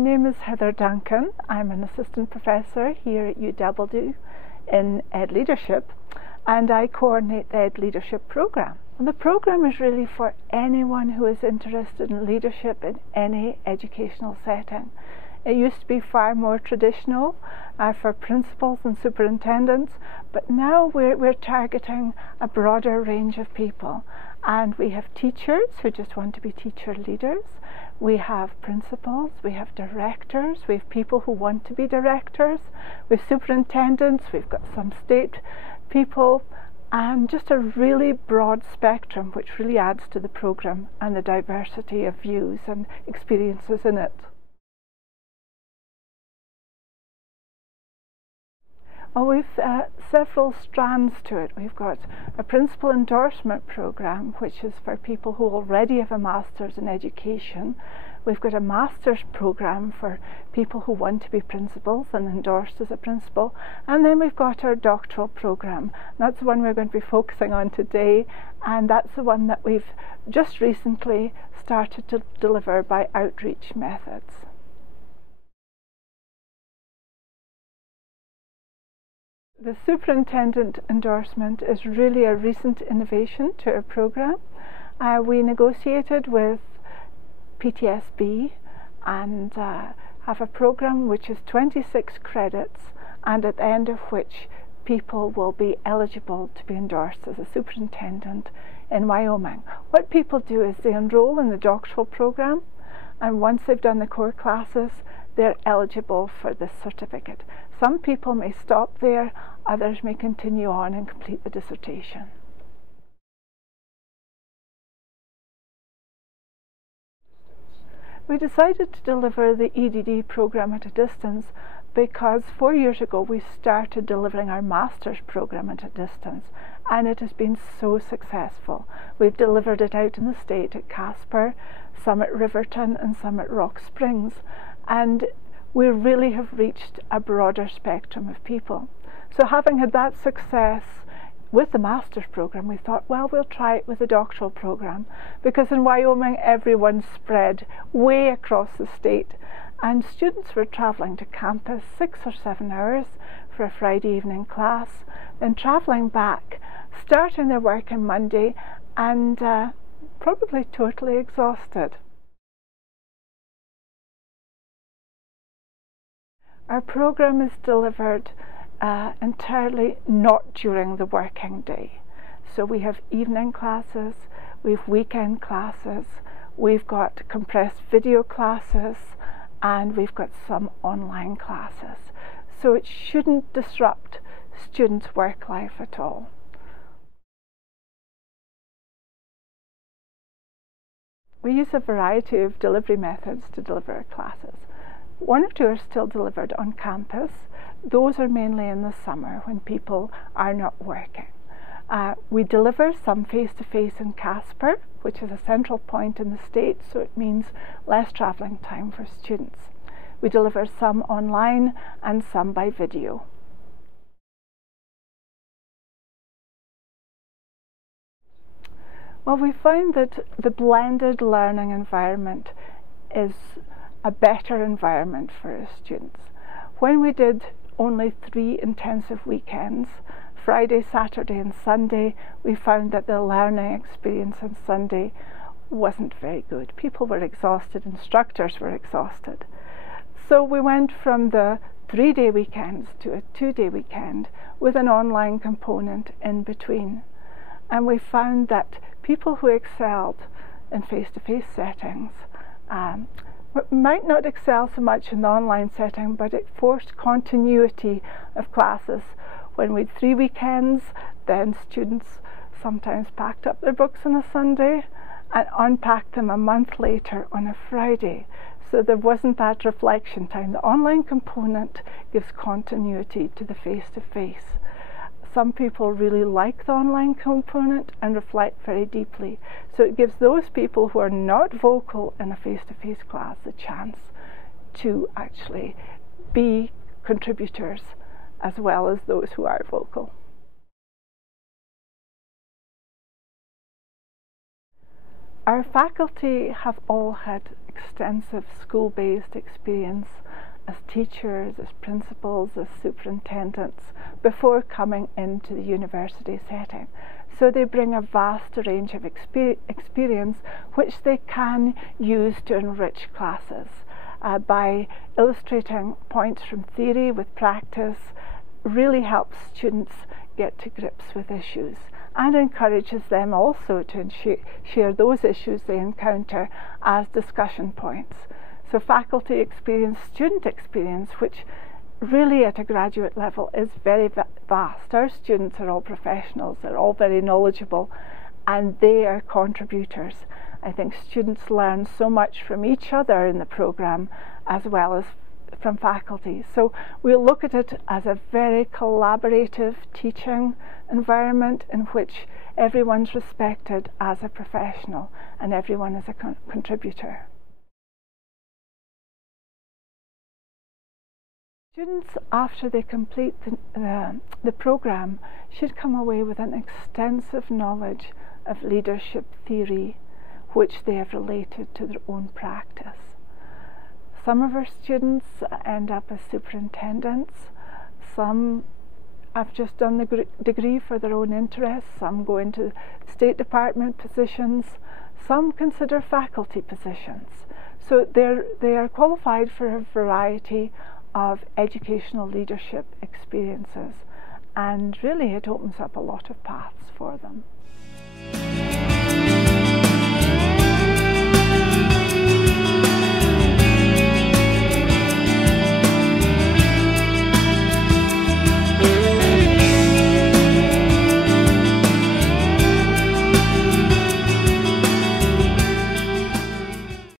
name is Duncan. I'm an assistant professor here at UW in Ed Leadership, and I coordinate the Ed Leadership program. And the program is really for anyone who is interested in leadership in any educational setting. It used to be far more traditional for principals and superintendents, but now we're targeting a broader range of people. And we have teachers who just want to be teacher leaders. We have principals, we have directors, we have people who want to be directors, we have superintendents, we've got some state people, and just a really broad spectrum which really adds to the program and the diversity of views and experiences in it. Well, we've several strands to it. We've got a principal endorsement program, which is for people who already have a master's in education. We've got a master's program for people who want to be principals and endorsed as a principal. And then we've got our doctoral program. That's the one we're going to be focusing on today, and that's the one that we've just recently started to deliver by outreach methods. The superintendent endorsement is really a recent innovation to our program. We negotiated with PTSB and have a program which is 26 credits, and at the end of which people will be eligible to be endorsed as a superintendent in Wyoming. What people do is they enroll in the doctoral program, and once they've done the core classes, they're eligible for this certificate. Some people may stop there, others may continue on and complete the dissertation. We decided to deliver the EDD program at a distance because 4 years ago we started delivering our master's program at a distance, and it has been so successful. We've delivered it out in the state at Casper, some at Riverton and some at Rock Springs, and we really have reached a broader spectrum of people. So having had that success with the master's program, we thought, well, we'll try it with the doctoral program, because in Wyoming everyone's spread way across the state, and students were travelling to campus 6 or 7 hours for a Friday evening class, then travelling back, starting their work on Monday, and probably totally exhausted. Our program is delivered entirely not during the working day. So we have evening classes, we have weekend classes, we've got compressed video classes, and we've got some online classes. So it shouldn't disrupt students' work life at all. We use a variety of delivery methods to deliver our classes. 1 or 2 are still delivered on campus. Those are mainly in the summer when people are not working. We deliver some face-to-face in Casper, which is a central point in the state, so it means less travelling time for students. We deliver some online and some by video. Well, we found that the blended learning environment is a better environment for our students. When we did only 3 intensive weekends, Friday, Saturday and Sunday, we found that the learning experience on Sunday wasn't very good. People were exhausted, instructors were exhausted. So we went from the 3-day weekends to a 2-day weekend with an online component in between. And we found that people who excelled in face-to-face settings might not excel so much in the online setting, but it forced continuity of classes. When we had 3 weekends, then students sometimes packed up their books on a Sunday and unpacked them a month later on a Friday. So there wasn't that reflection time. The online component gives continuity to the face-to-face. Some people really like the online component and reflect very deeply. So it gives those people who are not vocal in a face-to-face class a chance to actually be contributors as well as those who are vocal. Our faculty have all had extensive school-based experience as teachers, as principals, as superintendents before coming into the university setting. So they bring a vast range of experience which they can use to enrich classes by illustrating points from theory with practice. Really helps students get to grips with issues and encourages them also to share those issues they encounter as discussion points. So faculty experience, student experience, which really at a graduate level is very vast. Our students are all professionals, they're all very knowledgeable, and they are contributors. I think students learn so much from each other in the programme as well as from faculty. So we'll look at it as a very collaborative teaching environment in which everyone's respected as a professional and everyone is a contributor. Students, after they complete the programme, should come away with an extensive knowledge of leadership theory which they have related to their own practice. Some of our students end up as superintendents, some have just done the degree for their own interests, some go into State Department positions, some consider faculty positions. So they are qualified for a variety of educational leadership experiences, and really it opens up a lot of paths for them.